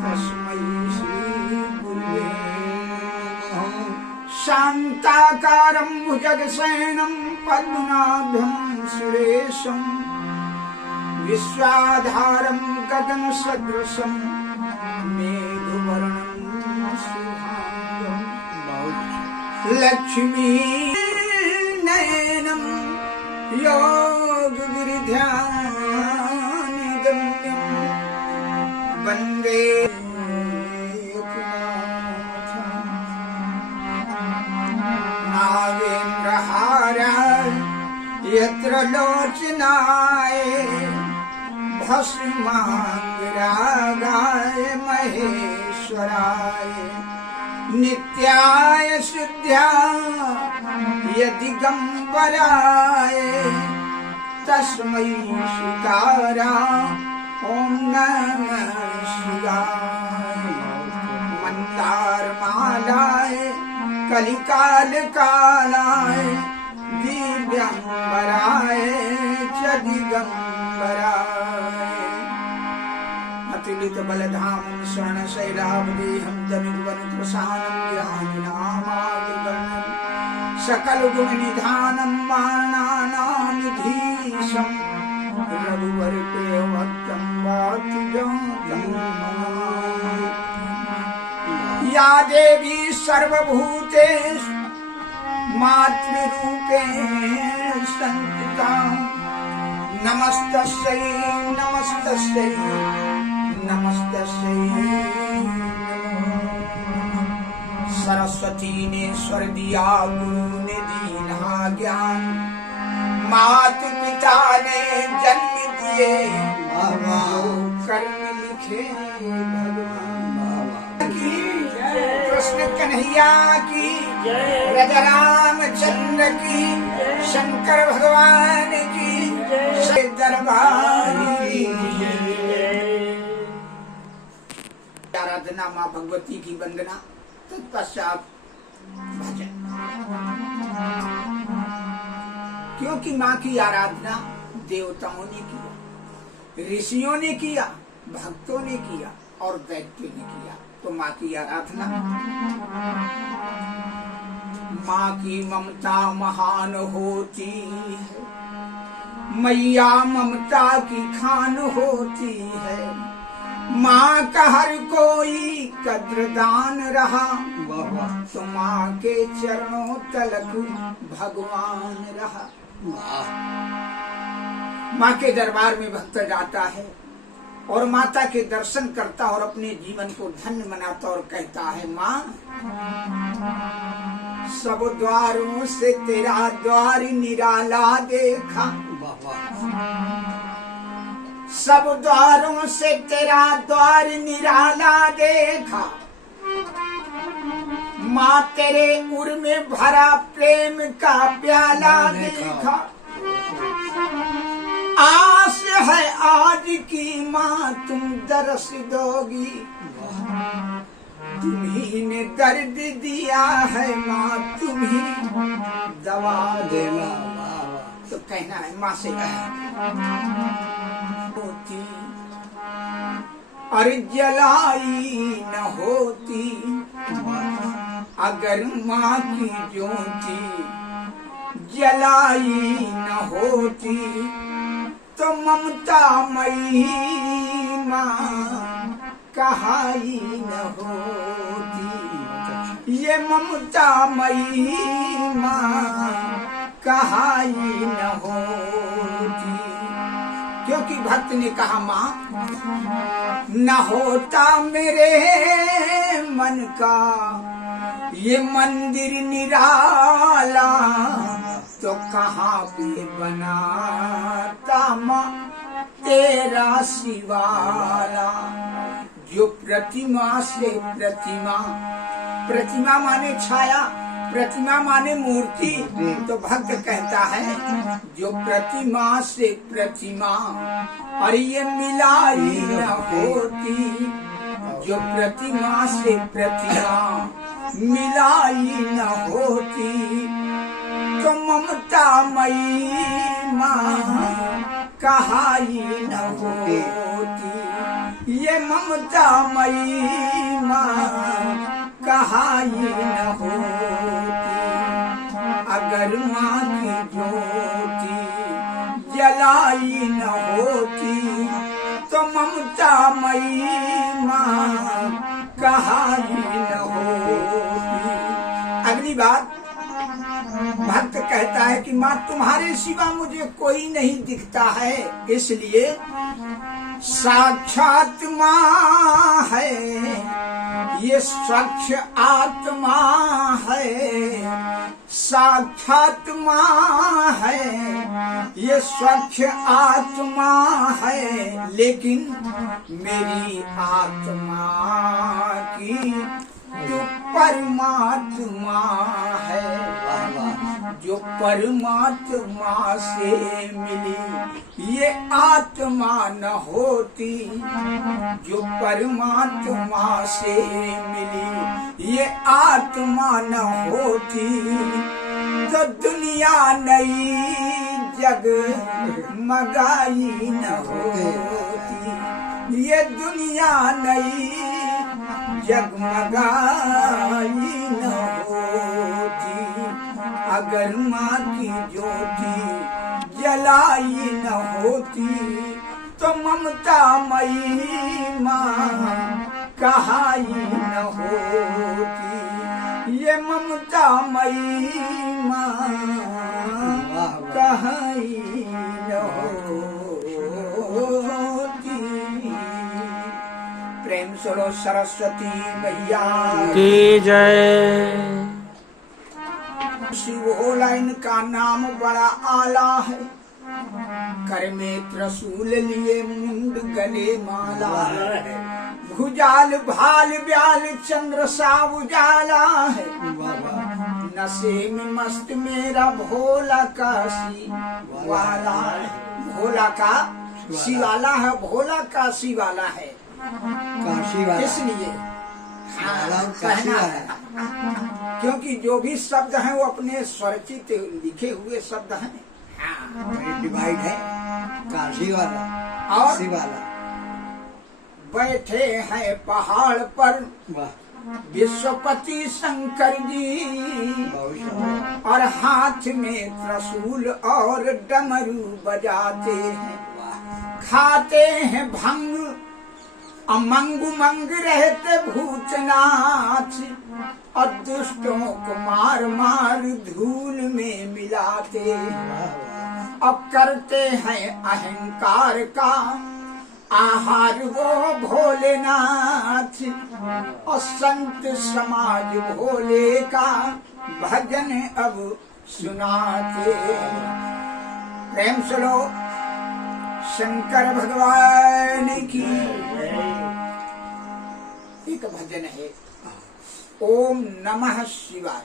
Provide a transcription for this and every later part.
तस्मै श्री गुरुवे नमः। शान्ताकारं भुजगशयनं पद्मनाभं सुरेशं विश्वाधारं गगनसदृशं मेघवर्णं शुभांगं लक्ष्मीनयनं योगविद्यानिगम्यं वन्दे नागेन्द्रहाराय यत्र लोचनाय भस्मांगरागाय महेश्वराय नित्याय शुद्ध्याय दिगंबराय तस्मै श्रीकारा ओम नमः शिवाय। मंदारमालाय कलिकाल कालाय दिव्यंबराय च दिगंबराय। अतुलित बलधाम शरण शैलावदेहं तनुवनुप्रसानं ज्ञानिनामाग्रगण्यं सकल गुण निधानं मानानानिधीशं रघुवरप्रियभक्तं वातुजातं या देवी सर्वभूतेषु मातृरूपेण संस्थिता नमस्तस्यै नमस्तस्यै नमस्तस्यै सरस्वती ने स्वर दिया गुरु ने दीना ज्ञान मात पिता ने जन्म दिए कर्म लिखे भगवान की कृष्ण कन्हैया की रामचंद्र की शंकर भगवान की दरबार की आराधना माँ भगवती की वंदना तत्पश्चात भजन। क्योंकि माँ की आराधना देवताओं ने किया, ऋषियों ने किया, भक्तों ने किया और दैत्यों ने किया, तो माँ की आराधना। माँ की ममता महान होती है, मैया ममता की खान होती है। माँ का हर कोई कद्रदान रहा, तो माँ के चरणों तलक भगवान रहा। माँ के दरबार में भक्त जाता है और माता के दर्शन करता और अपने जीवन को धन्य मनाता और कहता है, माँ सब द्वारों से तेरा द्वार निराला देखा, सब द्वारों से तेरा द्वार निराला देखा। माँ तेरे उर में भरा प्रेम का प्याला देखा। आस है आज की माँ तुम दरस दोगी, तुम्ही ने दर्द दिया है माँ तुम्ही दवा देना। तो कहना है माँ से होती और जलाई न होती, अगर माँ की ज्योति जलाई न होती, तो ममता मई माँ कहाई न होती। ये ममता मई माँ कहाई न होती। क्योंकि भक्त ने कहा, माँ न होता मेरे मन का ये मंदिर निराला, तो कहाँ पे बनाता माँ तेरा शिवाला। जो प्रतिमा से प्रतिमा, प्रतिमा माने छाया, प्रतिमा माने मूर्ति, तो भक्त कहता है जो प्रतिमा से प्रतिमा और ये मिलाई न होती, जो प्रतिमा से प्रतिमा मिलाई न होती, तो ममता मई माँ कहाई न होती। ये ममता मई माँ कहाई न होती, अगर माँ की ज्योति जलाई न होती, तो ममता मई माँ कहाई न होती। अगली बात, भक्त कहता है कि माँ तुम्हारे सिवा मुझे कोई नहीं दिखता है, इसलिए साक्षात माँ है, ये स्वच्छ आत्मा है, साक्षात माँ है, ये स्वच्छ आत्मा है, लेकिन मेरी आत्मा की जो परमात्मा है, जो परमात्मा से मिली ये आत्मा न होती, जो परमात्मा से मिली ये आत्मा न होती, तो दुनिया नई जग मगाई न होती, ये दुनिया नई जगमगाई न होती, अगर माँ की ज्योति जलाई न होती, तो ममता मई माँ कहाई न होती, ये ममता मई माँ कहाई न होती। प्रेम सुनो सरस्वती मैया की जय। शिव होला इनका नाम बड़ा आला है, कर में त्रिशूल लिए मुंड गले माला है, भुजाल भाल ब्याल चंद्र सा उजाला है, नशे में मस्त मेरा भोला का शिवाला है, भोला का शिवाला है, भोला का शिवाला है, इसलिए कहना है, क्योंकि जो भी शब्द हैं वो अपने स्वरचित लिखे हुए शब्द हैं। हाँ, डिवाइड है, काशी वाला और शिवाला। बैठे हैं पहाड़ पर विश्वपति शंकर जी, और हाथ में त्रिशूल और डमरू बजाते हैं, खाते हैं भंग अमंग मंग रहते भूतनाथ, और दुष्टों को मार मार धूल में मिलाते, अब करते हैं अहंकार का आहार वो भोलेनाथ, और संत समाज भोले का भजन अब सुनाते। प्रेम सुनो शंकर भगवान की। एक भजन है ओम नमः शिवाय,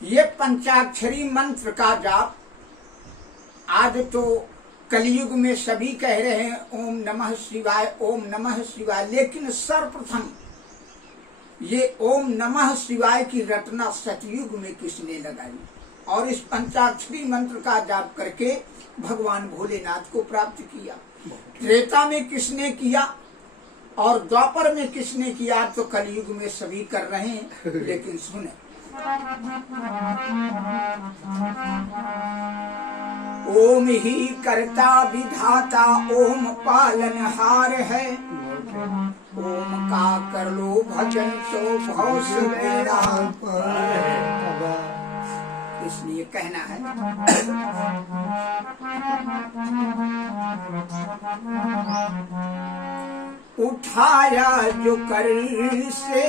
ये पंचाक्षरी मंत्र का जाप आज तो कलयुग में सभी कह रहे हैं ओम नमः शिवाय, ओम नमः शिवाय, लेकिन सर्वप्रथम ये ओम नमः शिवाय की रटना सतयुग में किसने लगाई, और इस पंचाक्षरी मंत्र का जाप करके भगवान भोलेनाथ को प्राप्त किया। त्रेता में किसने किया और द्वापर में किसने किया, तो कलयुग में सभी कर रहे हैं, लेकिन सुने ओम ही कर्ता विधाता ओम पालनहार है, ओम का कर लो भजन तो भव से बेड़ा पार। इसलिए कहना है उठाया जो कर से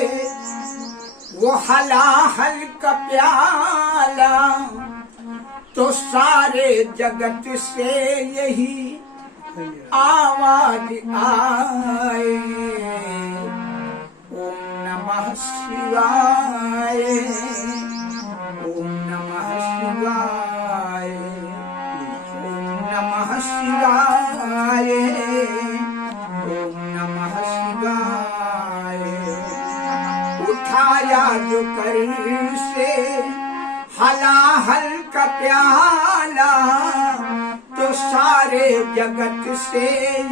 वो हलाहल का प्याला, तो सारे जगत से यही आवाज आए, ओम नमः शिवाय, ओम नमः शिवाय, ओम नमः शिवाय, ओम नमः शिवाय। उठाया जो कर से हलाहल का प्याला, तो सारे जगत से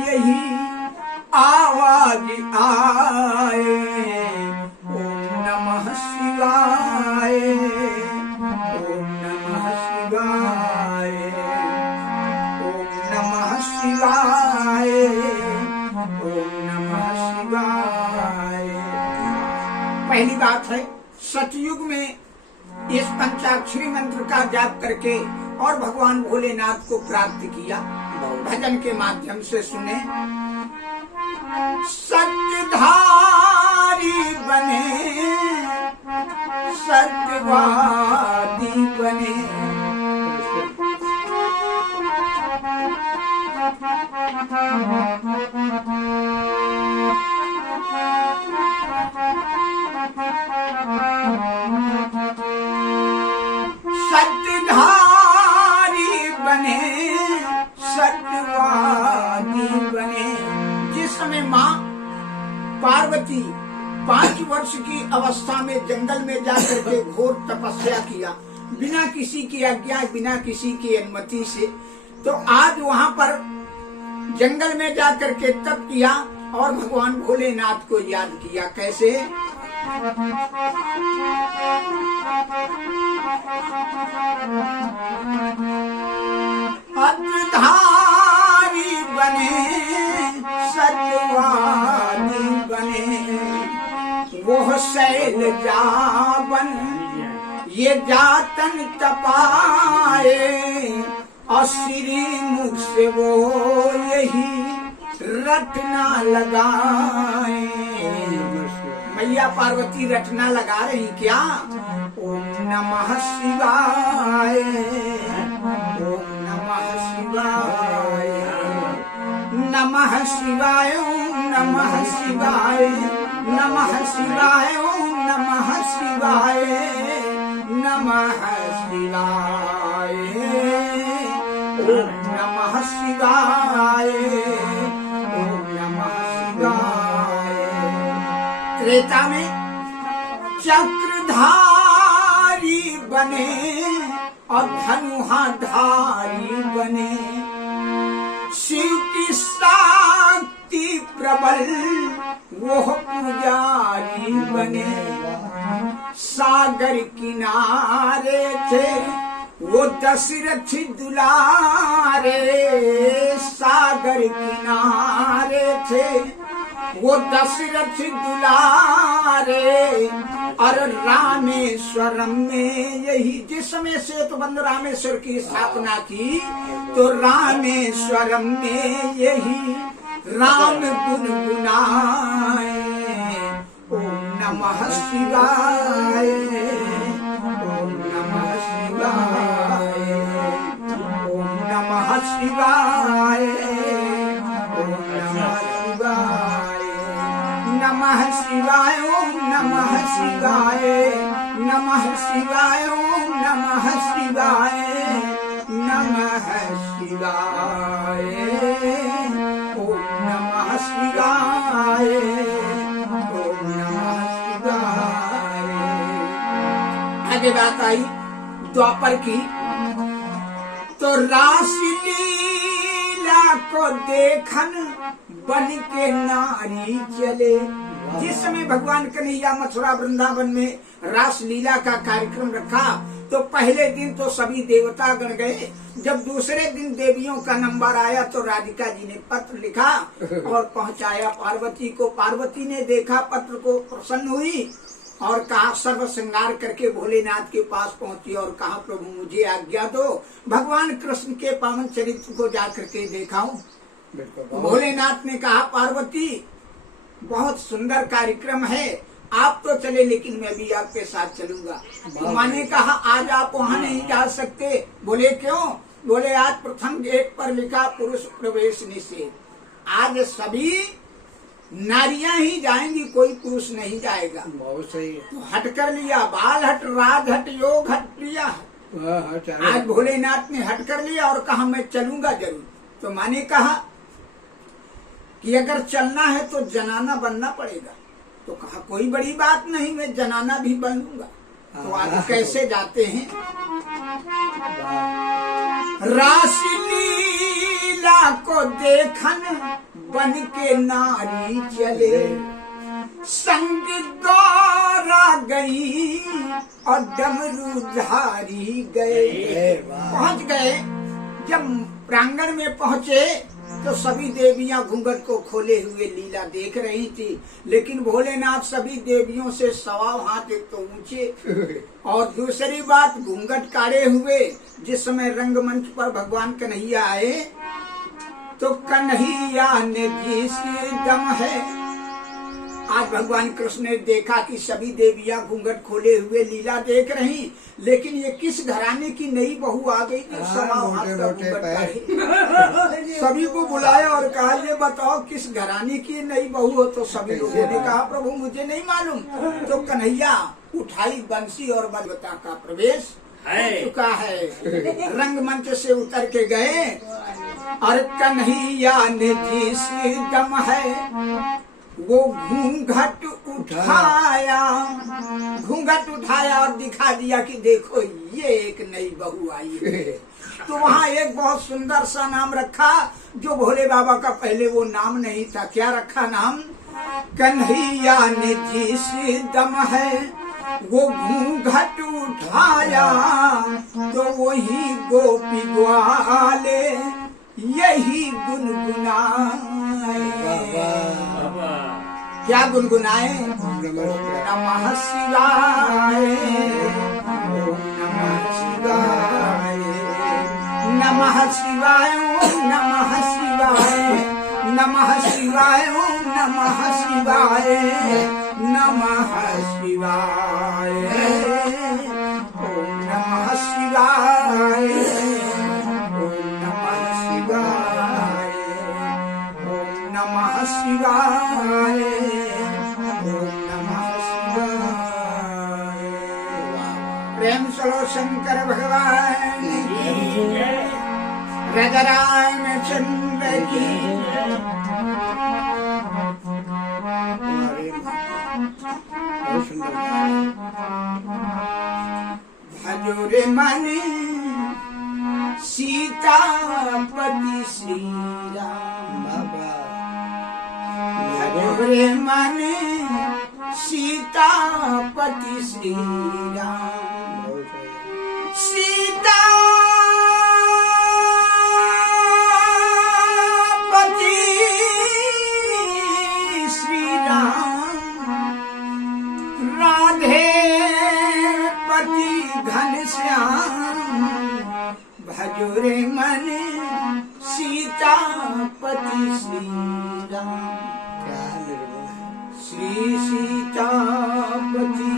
यही आवाज आए, ओम नमः शिवाय, ओम नमः शिवाय, ओम नमः शिवाय, ओम नमः शिवाय। पहली बात है, सतयुग में इस पंचाक्षरी मंत्र का जाप करके और भगवान भोलेनाथ को प्राप्त किया। भजन के माध्यम से सुने। सत्यधारी बने, सत्यवादी बने, सत्यधारी बने, सत्यवादी बने। जिस समय माँ पार्वती 5 वर्ष की अवस्था में जंगल में जाकर के घोर तपस्या किया, बिना किसी की आज्ञा, बिना किसी की अनुमति से, तो आज वहाँ पर जंगल में जाकर के तप किया और भगवान भोलेनाथ को याद किया। कैसे? सत्यधारी बने, सत्यवादी बने, वो शैल जावन ये जातन तपाए, और श्री मुख से वो यही रटना लगाए। मैया पार्वती रटना लगा रही क्या? ओम नमः शिवाय, ओम नमः शिवाय, नमः शिवाय, ओम नमः शिवाय, नमः शिवाय, ओम नमः शिवाय, नमः शिवाय, ओम नमः शिवाय, ओम नमः शिवाय। त्रेता में चक्रधारी बने और धनुहाधारी बने, शिव की शक्ति प्रबल वो पुजारी बने। सागर किनारे थे वो दशरथ दुलारे, सागर किनारे थे वो दशरथ दुलारे, और रामेश्वरम में यही, जिस समय सेतुबंध रामेश्वर की स्थापना की, तो रामेश्वरम में यही राम गुनगुनाए। ओम नमः शिवाय, ओम नमः शिवाय, ओम नमः शिवाय, ओम नमः शिवाय, नमः शिवाय, ओम नमः शिवाय, नमः शिवाय, ओम नमः शिवाय, नमः शिवाय, ओम नमः शिवाय, ओम नमः शिवाय। आगे बात आई द्वापर की, तो रासलीला को देखन बन के नारी चले। जिस समय भगवान कन्हैया मथुरा वृंदावन में रासलीला का कार्यक्रम रखा, तो पहले दिन तो सभी देवता गण गए। जब दूसरे दिन देवियों का नंबर आया तो राधिका जी ने पत्र लिखा और पहुंचाया पार्वती को। पार्वती ने देखा पत्र को, प्रसन्न हुई और कहा, सर्व श्रृंगार करके भोलेनाथ के पास पहुंची और कहा, प्रभु मुझे आज्ञा दो, भगवान कृष्ण के पावन चरित्र को जाकर के दिखाऊं। भोलेनाथ ने कहा, पार्वती बहुत सुंदर कार्यक्रम है, आप तो चले लेकिन मैं भी आपके साथ चलूंगा। तो माँ ने कहा, आज आप वहाँ नहीं जा सकते। बोले क्यों? बोले आज प्रथम गेट पर लिखा पुरुष प्रवेश निषेध, आज सभी नारियां ही जाएंगी, कोई पुरुष नहीं जाएगा। बहुत सही है। तो हट कर लिया, बाल हट, राज हट, योग हट लिया। आज भोलेनाथ ने हट कर लिया और कहा मैं चलूंगा जरूर। तो माँ ने कहा कि अगर चलना है तो जनाना बनना पड़ेगा। तो कहा कोई बड़ी बात नहीं, मैं जनाना भी बन लूंगा। तो आगे कैसे जाते हैं? रासलीला को देखन बन के नारी चले, संग गौरा गई और डमरू धारी गए। पहुंच गए। जब प्रांगण में पहुंचे तो सभी देवियां घूंघट को खोले हुए लीला देख रही थी, लेकिन भोलेनाथ सभी देवियों से 1.25 हाथ एक तो ऊंचे, और दूसरी बात घूंघट काढ़े हुए। जिस समय रंगमंच पर भगवान कन्हैया आए तो कन्हैया ने जिस दम है, आज भगवान कृष्ण ने देखा कि सभी देवियां घूंघट खोले हुए लीला देख रही, लेकिन ये किस घराने की नई बहू आ गई थी, 1.25 हाथ का घूंघट काढ़े। सभी को बुलाया और कहा, ये बताओ किस घराने की नई बहू हो? तो सभी लोगों ने कहा, प्रभु मुझे नहीं मालूम। तो कन्हैया उठाई बंसी और बलवता का प्रवेश हो चुका है। रंगमंच से उतर के गए और कन्हैया ने जिस दम है वो घूंघट उठाया और दिखा दिया कि देखो ये एक नई बहू आई है। तो वहाँ एक बहुत सुंदर सा नाम रखा जो भोले बाबा का पहले वो नाम नहीं था। क्या रखा नाम? कन्हैया ने जिस दम है वो घूंघट उठाया, तो वही गोपी ग्वाले यही गुनगुनाए। क्या गुनगुनाए? नमः शिवाय, नमः शिवाय, नमः शिवाय, नमः शिवाय, नमः शिवाय, नमः शिवाय, नमः शिवाय, ओम नमः शिवाय, ओम नमः शिवाय, ओम नमः शिवाय, ओम नमः शिवाय। प्रेम सरो शंकर भगवान की, राम चंद्र की। भजो रे मन सीतापति श्री राम, भजो रे मन सीतापति श्री राम। सीतापति श्री राम, राधे पति घनश्याम। भजो रे मन सीतापति श्री राम। श्री सीतापति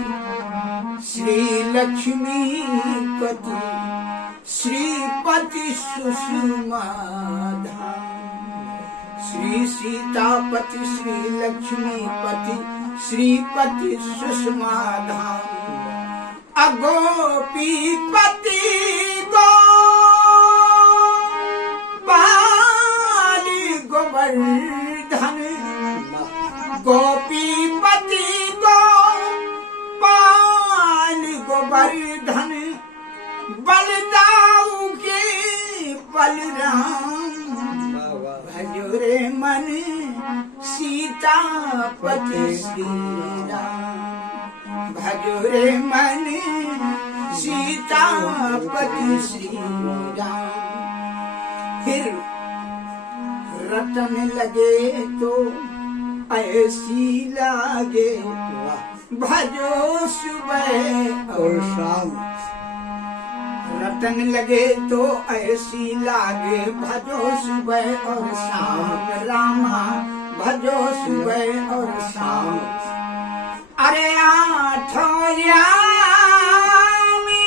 श्री लक्ष्मीपति श्रीपति सुषमा धाम। श्री सीतापति श्री लक्ष्मीपति श्रीपति सुषमा धाम। अगोपीपति गोपाली गोवर्धन। गोपीपति गोपाल गोवर्धन। बलदाऊ के बलराम। भजो रे मन सीतापति श्री राम। भजो रे मन सीतापति श्री राम। फिर रटने लगे तो ऐसी लागे, भजो सुबह और शाम। रटन लगे तो ऐसी लागे, भजो सुबह और शाम। रामा भजो सुबह और शाम। अरे आठों यामी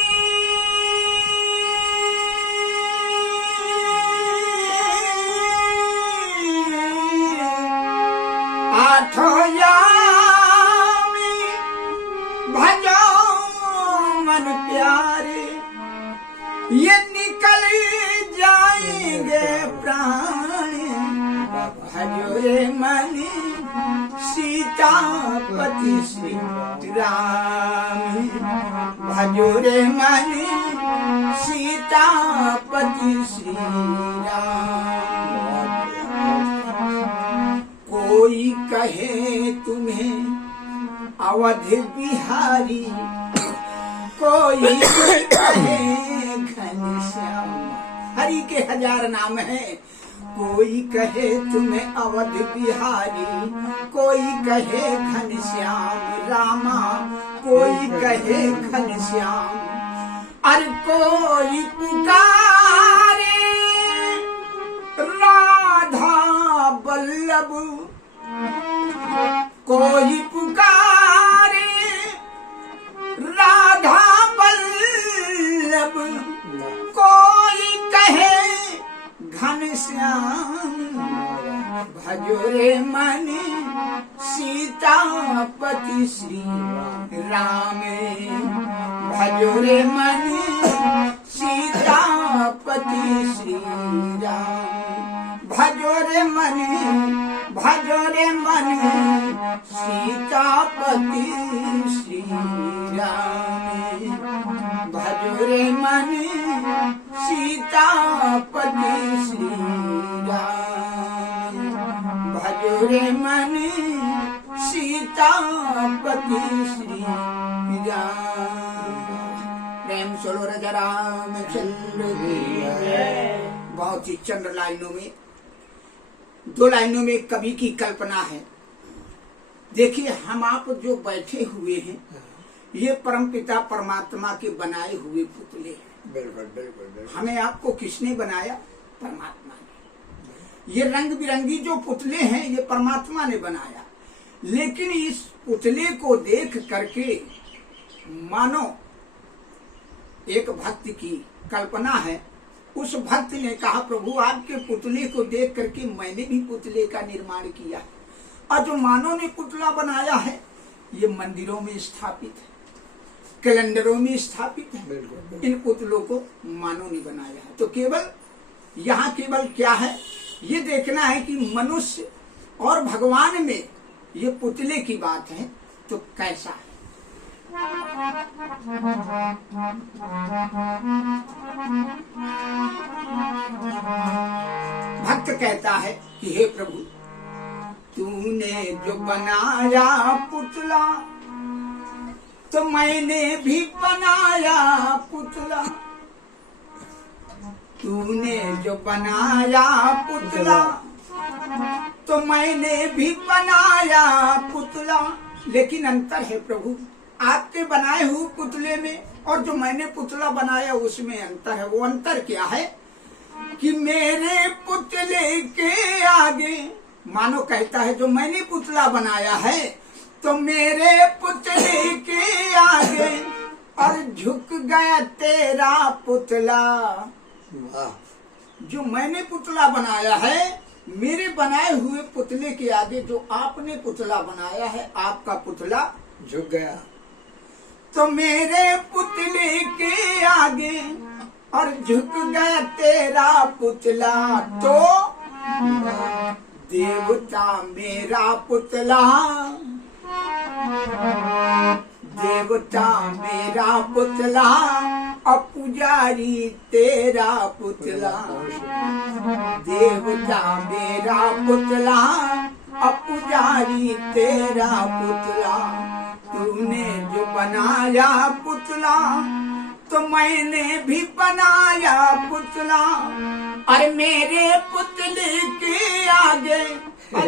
आठों यामी भजो मन प्यारे। ये निकल जाएंगे प्राण। भजो रे मन सीतापति श्री राम। भजो रे मन सीतापति श्री राम। कहे तुम्हें अवध बिहारी, कोई कहे घनश्याम। हरि के 1000 नाम हैं। कोई कहे तुम्हें अवध बिहारी, कोई कहे घनश्याम रामा, कोई कहे घनश्याम। अरे कोई पुकारे राधा बल्लभ, कोई पुकारे राधा बल्लभ, कोई कहे घनश्याम। भजो रे मन सीतापति श्री राम, भजो रे मन सीतापति श्री राम। भजो रे मन, भजो रे मन सीतापति श्री राम। भजो रे मन सीतापति श्री राम। भजो रे मन सीतापति श्री राम। प्रेम चलो राजा रामचंद्र की जय। बहुत ही चंद्र लाइनों में, 2 लाइनों में कवि की कल्पना है। देखिए, हम आप जो बैठे हुए हैं, ये परमपिता परमात्मा के बनाए हुए पुतले हैं। बिल्कुल बिल्कुल बिल्कुल। हमें आपको किसने बनाया? परमात्मा ने। ये रंग बिरंगी जो पुतले हैं, ये परमात्मा ने बनाया। लेकिन इस पुतले को देख करके मानो एक भक्त की कल्पना है। उस भक्त ने कहा, प्रभु आपके पुतले को देख करके मैंने भी पुतले का निर्माण किया। और जो मानव ने पुतला बनाया है, ये मंदिरों में स्थापित है, कैलेंडरों में स्थापित है। इन पुतलों को मानव ने बनाया है। तो केवल यहाँ केवल क्या है, ये देखना है कि मनुष्य और भगवान में ये पुतले की बात है तो कैसा है। भक्त कहता है कि हे प्रभु, तूने जो बनाया पुतला, तो मैंने भी बनाया पुतला। तूने जो बनाया पुतला, तो मैंने भी बनाया पुतला। लेकिन अंतर है प्रभु, आपके बनाए हुए पुतले में और जो मैंने पुतला बनाया उसमें अंतर है। वो अंतर क्या है कि मेरे पुतले के आगे, मानो कहता है जो मैंने पुतला बनाया है, तो मेरे पुतले के आगे और झुक गया तेरा पुतला। जो मैंने पुतला बनाया है, मेरे बनाए हुए पुतले के आगे जो आपने पुतला बनाया है, आपका पुतला झुक गया। तो मेरे पुतले के आगे और झुक गया तेरा पुतला। तो देवता मेरा पुतला, देवता मेरा पुतला, और पुजारी तेरा पुतला। देवता मेरा पुतला, और पुजारी तेरा पुतला। तूने जो बनाया पुतला, तो मैंने भी बनाया पुतला। और मेरे पुतले के आगे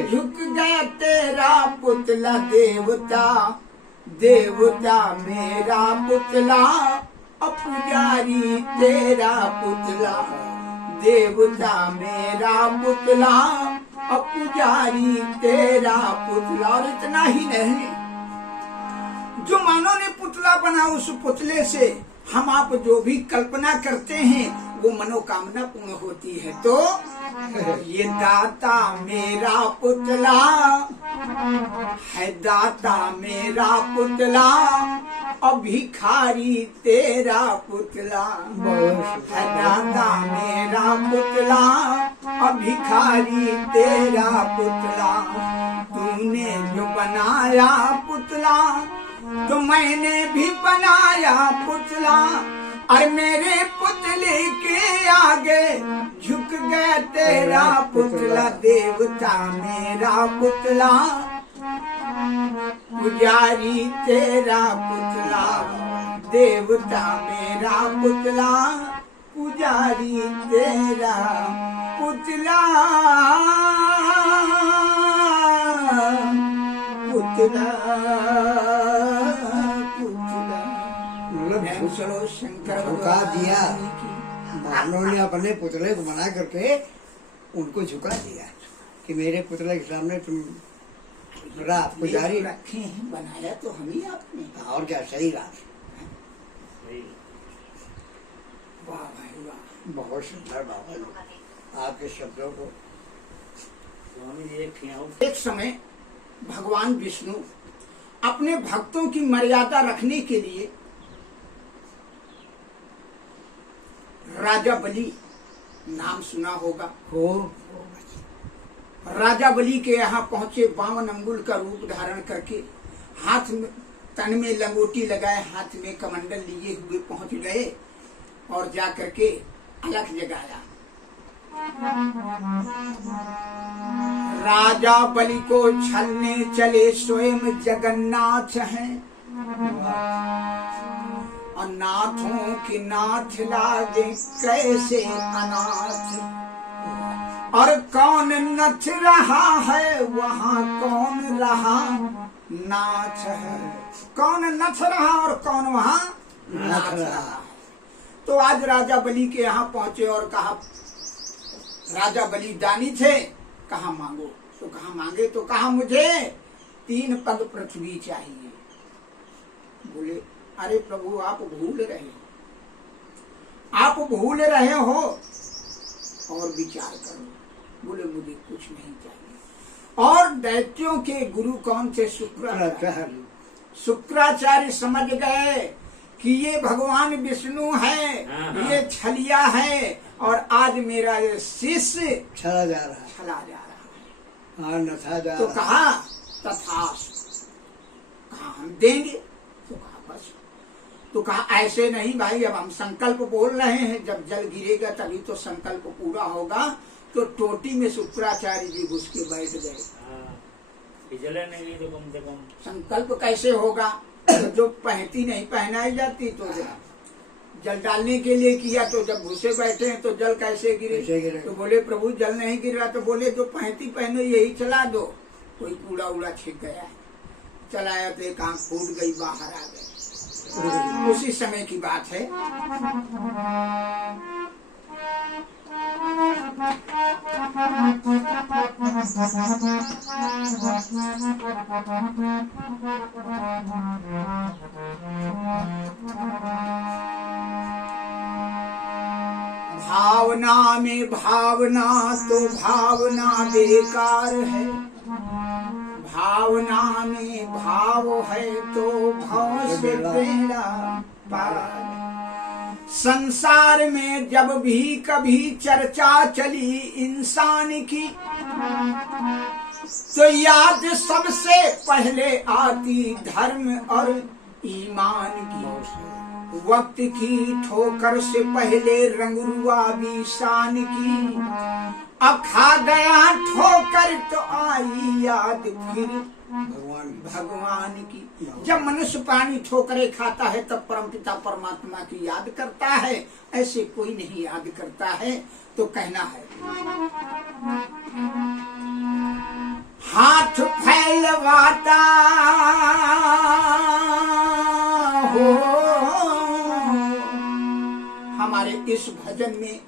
झुक गया तेरा पुतला। देवता देवता मेरा पुतला, और पुजारी तेरा पुतला। देवता मेरा पुतला, और पुजारी तेरा पुतला। और इतना ही नहीं, जो मानव ने पुतला बना, उस पुतले से हम आप जो भी कल्पना करते हैं वो मनोकामना पूर्ण होती है। तो ये दाता मेरा पुतला है, दाता मेरा पुतला, और भिखारी तेरा पुतला है। दाता मेरा पुतला, और भिखारी तेरा पुतला। तूने जो बनाया पुतला, तो मैंने भी बनाया पुतला। और मेरे पुतले के आगे झुक गया तेरा पुतला। देवता मेरा पुतला, पुजारी तेरा पुतला, देवता मेरा पुतला, पुजारी तेरा पुतला, पुतला पुतला। मतलब चलो शंकर झुका दिया। भगवान की। मानव ने अपने पुतले को बना करके उनको झुका दिया कि मेरे पुतले के सामने तुम पुजारी रखे हैं, बनाया तो हम ही आपने। और क्या, सही बात। वाह भाई वाह। बहुत सुंदर बाबा जी आपके शब्दों को। एक समय भगवान विष्णु अपने भक्तों की मर्यादा रखने के लिए राजा बलि, नाम सुना होगा, हो राजा बलि के यहाँ पहुंचे, 52 अंगुल का रूप धारण करके, हाथ में तन में लंगोटी लगाए, हाथ में कमंडल लिए हुए पहुंच गए और जा करके अलख जगाया। राजा बलि को छलने चले स्वयं जगन्नाथ हैं, और नाथों की नाथ लागे कैसे अनाथ, और कौन नथ रहा है वहाँ कौन रहा नाथ है, कौन नथ रहा और कौन वहाँ नाथ रहा। तो आज राजा बलि के यहाँ पहुंचे और कहा, राजा बलि दानी थे, कहा मांगो, तो कहा मांगे, तो कहा मुझे 3 पग पृथ्वी चाहिए। बोले अरे प्रभु आप भूल रहे हो, आप भूल रहे हो और विचार करो। बोले मुझे कुछ नहीं चाहिए। और दैत्यों के गुरु कौन थे? शुक्राचार्य। शुक्राचार्य समझ गए कि ये भगवान विष्णु है, ये छलिया है, और आज मेरा ये शिष्य चला जा रहा है, छला जा रहा है। हाँ नथा जा तो रहा कहा तथास्तु, कहा हम देंगे। तो कहा बस, तो कहा ऐसे नहीं भाई, अब हम संकल्प बोल रहे हैं, जब जल गिरेगा तभी तो संकल्प पूरा होगा। तो टोटी में शुक्राचार्य जी घुस के बैठ गए। जले नहीं तो कम से कम संकल्प कैसे होगा? जो पहती नहीं पहनाई जाती, तो जल डालने के लिए किया, तो जब घुसे बैठे हैं तो जल कैसे गिरे? तो बोले प्रभु जल नहीं गिर रहा। तो बोले जो पहती पहनो यही चला दो। कोई कूड़ा उड़ा छिप गया है, चलाया तो एक आंख फूट गई, बाहर आ गए। उसी समय की बात है। भावना में भावना तो भावना बेकार है, भावना में भाव है तो भाव से बेड़ा पार। संसार में जब भी कभी चर्चा चली इंसान की, तो याद सबसे पहले आती धर्म और ईमान की। वक्त की ठोकर से पहले रंगरुआ भी शान की, अब खा गया ठोकर तो आई याद फिर भगवान की। जब मनुष्य प्राणी ठोकरे खाता है तब परमपिता परमात्मा की याद करता है, ऐसे कोई नहीं याद करता है। तो कहना है हाथ फैलवाता हो। हमारे इस भजन में,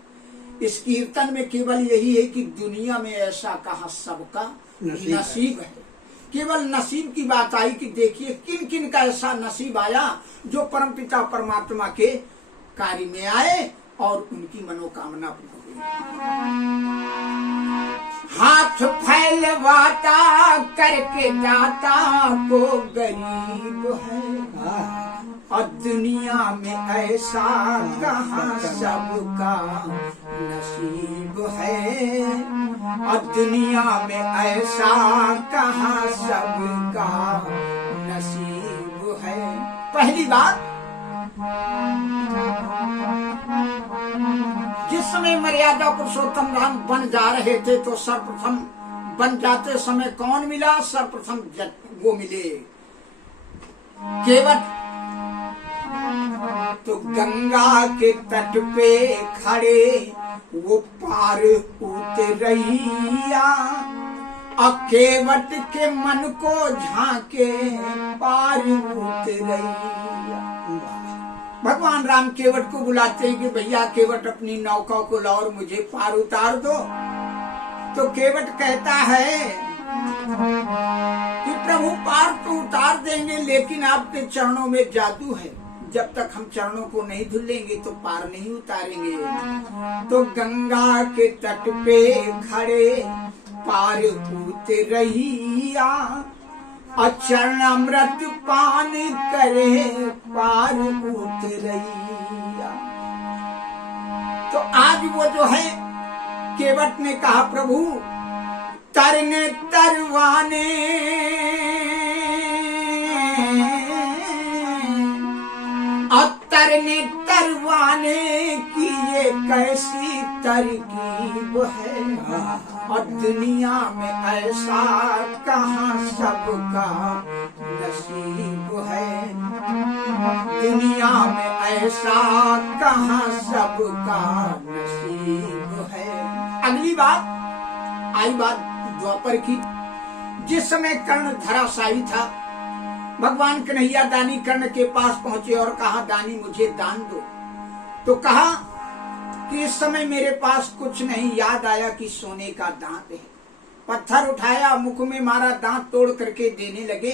इस कीर्तन में केवल यही है कि दुनिया में ऐसा कहा सबका नसीब है। केवल नसीब की बात आई कि देखिए किन किन का ऐसा नसीब आया जो परमपिता परमात्मा के कार्य में आए और उनकी मनोकामना पूरी हुई। हाथ फैलवाता करके दाता को गरीब है, और दुनिया में ऐसा कहाँ सबका नसीब है, और दुनिया में ऐसा कहाँ सबका नसीब है। पहली बात, जिस समय मर्यादा पुरुषोत्तम राम बन जा रहे थे तो सर्वप्रथम बन जाते समय कौन मिला? सर्वप्रथम वो मिले केवट। तो गंगा के तट पे खड़े वो पार उतरैया, केवट के मन को झांके पार उतरैया। भगवान राम केवट को बुलाते हैं कि भैया केवट अपनी नौका को लाओ और मुझे पार उतार दो। तो केवट कहता है कि प्रभु पार तो उतार देंगे, लेकिन आपके चरणों में जादू है, जब तक हम चरणों को नहीं धुलेंगे तो पार नहीं उतारेंगे। तो गंगा के तट पे खड़े पार उतरैया, चरण अमृत पान करे पार उतरैया। तो आज वो जो है केवट ने कहा प्रभु तरने तरवाने तरने तरवाने की ये कैसी तरकीब है, और दुनिया में ऐसा कहाँ सबका नसीब है, दुनिया में ऐसा कहाँ सबका नसीब है। अगली बात आई बात द्वापर की, जिस समय कर्ण धराशायी था, भगवान कन्हैया दानी कर्ण के पास पहुंचे और कहा दानी मुझे दान दो। तो कहा कि इस समय मेरे पास कुछ नहीं। याद आया कि सोने का दांत है, पत्थर उठाया, मुख में मारा, दांत तोड़ करके देने लगे।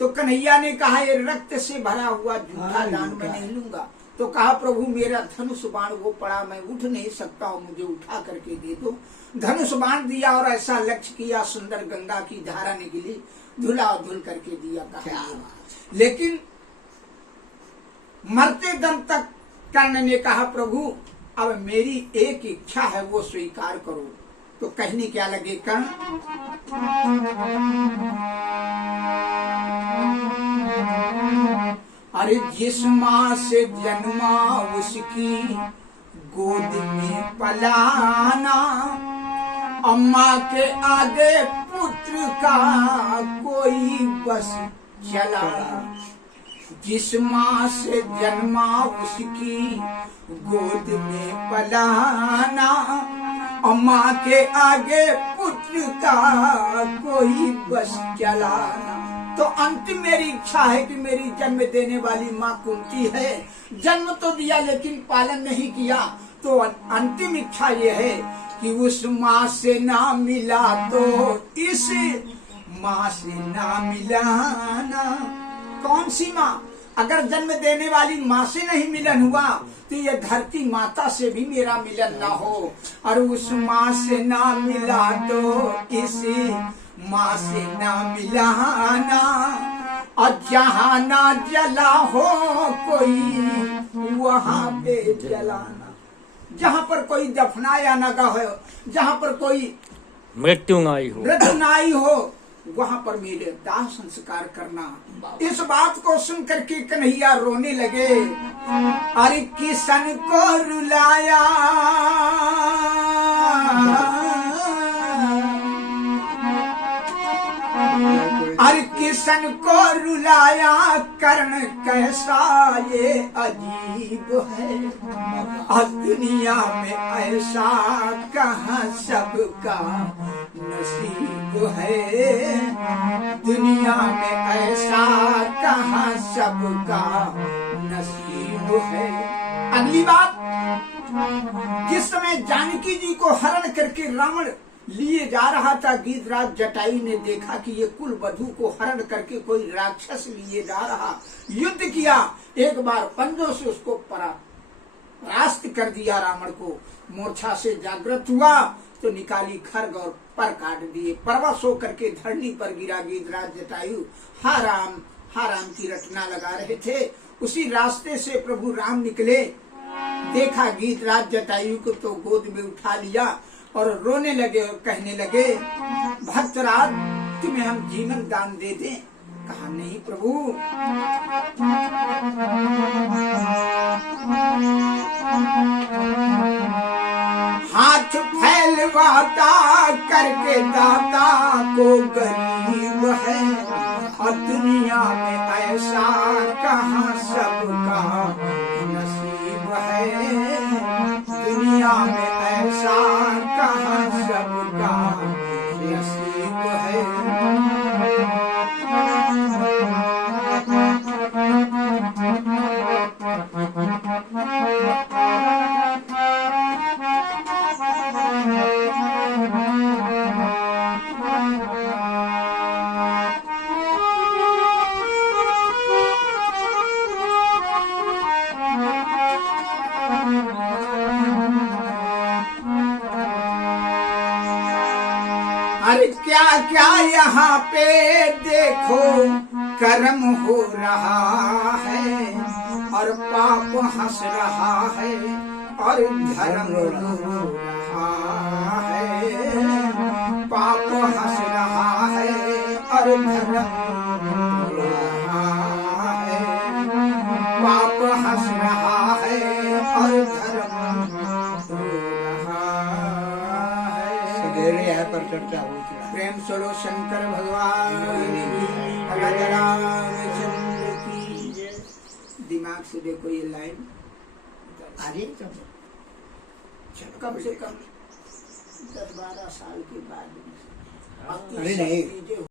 तो कन्हैया ने कहा ये रक्त से भरा हुआ झूठा दान मैं नहीं लूंगा। तो कहा प्रभु मेरा धनुष बाण वो पड़ा, मैं उठ नहीं सकता हूँ, मुझे उठा करके दे दो। धनुष बाण दिया और ऐसा लक्ष्य किया, सुंदर गंगा की धारा निकली, धुला धुल करके दिया। कहा लेकिन मरते दम तक कर्ण ने कहा प्रभु अब मेरी एक इच्छा है वो स्वीकार करो। तो कहने क्या लगे कर्ण, अरे जिस माँ से जन्मा उसकी गोद में पलाना, अम्मा के आगे पुत्र का कोई बस चला। जिस माँ से जन्मा उसकी गोद में पलाना, अम्मा के आगे पुत्र का कोई बस चलाना। तो अंतिम मेरी इच्छा है कि मेरी जन्म देने वाली माँ कुंती है, जन्म तो दिया लेकिन पालन नहीं किया। तो अंतिम इच्छा ये है कि उस माँ से ना मिला तो इस माँ से ना मिलाना। कौन सी माँ? अगर जन्म देने वाली माँ से नहीं मिलन हुआ तो ये धरती माता से भी मेरा मिलन ना हो, और उस माँ से ना मिला तो इस माँ से ना मिलाना। और जहाँ ना जला हो कोई वहाँ पे जलाना, जहाँ पर कोई दफनाया न हो, जहाँ पर कोई मृत्यु न आई हो वहाँ पर मेरे दाह संस्कार करना। इस बात को सुन करके कन्हैया रोने लगे। अरे किसन को रुलाया, अरे किसन को रुलाया, कर्ण कैसा ये अजीब है। और दुनिया में ऐसा कहाँ सबका नसीब है, दुनिया में ऐसा कहाँ सबका नसीब है। अगली बात, जिस समय जानकी जी को हरण करके रावण लिए जा रहा था, गीधराज जटायु ने देखा कि ये कुल वधू को हरण करके कोई राक्षस लिए जा रहा। युद्ध किया, एक बार पंजों से उसको परास्त कर दिया रावण को। मूर्छा से जागृत हुआ तो निकाली खड्ग और पर काट दिए। परवश होकर के धरनी पर गिरा गीधराज जटायु। हा राम की रटना लगा रहे थे। उसी रास्ते से प्रभु राम निकले, देखा गीधराज जटायु को तो गोद में उठा लिया और रोने लगे और कहने लगे भक्तराज तुम्हें हम जीवन दान दे दें। कहा नहीं प्रभु, हाथ फैलवाता करके दाता को गरीब है, और दुनिया में ऐसा कहाँ सबका नसीब है, दुनिया में ऐसा कहाँ सबका नसीब है। अरे क्या क्या यहाँ पे देखो कर्म हो रहा है, और पाप हंस रहा है, और धर्म रो रहा है, पाप हंस रहा है, और धर्म रो रहा है, पाप हंस रहा है, और धर्म रो रहा है। सवेरे यहाँ पर चर्चा हो चुका है। प्रेम सरो शंकर भगवान की, रामचंद्र की जय। दिमाग से देखो ये लाइन, आगे तो कम से कम 10-12 साल के बाद अरे नहीं। चीजें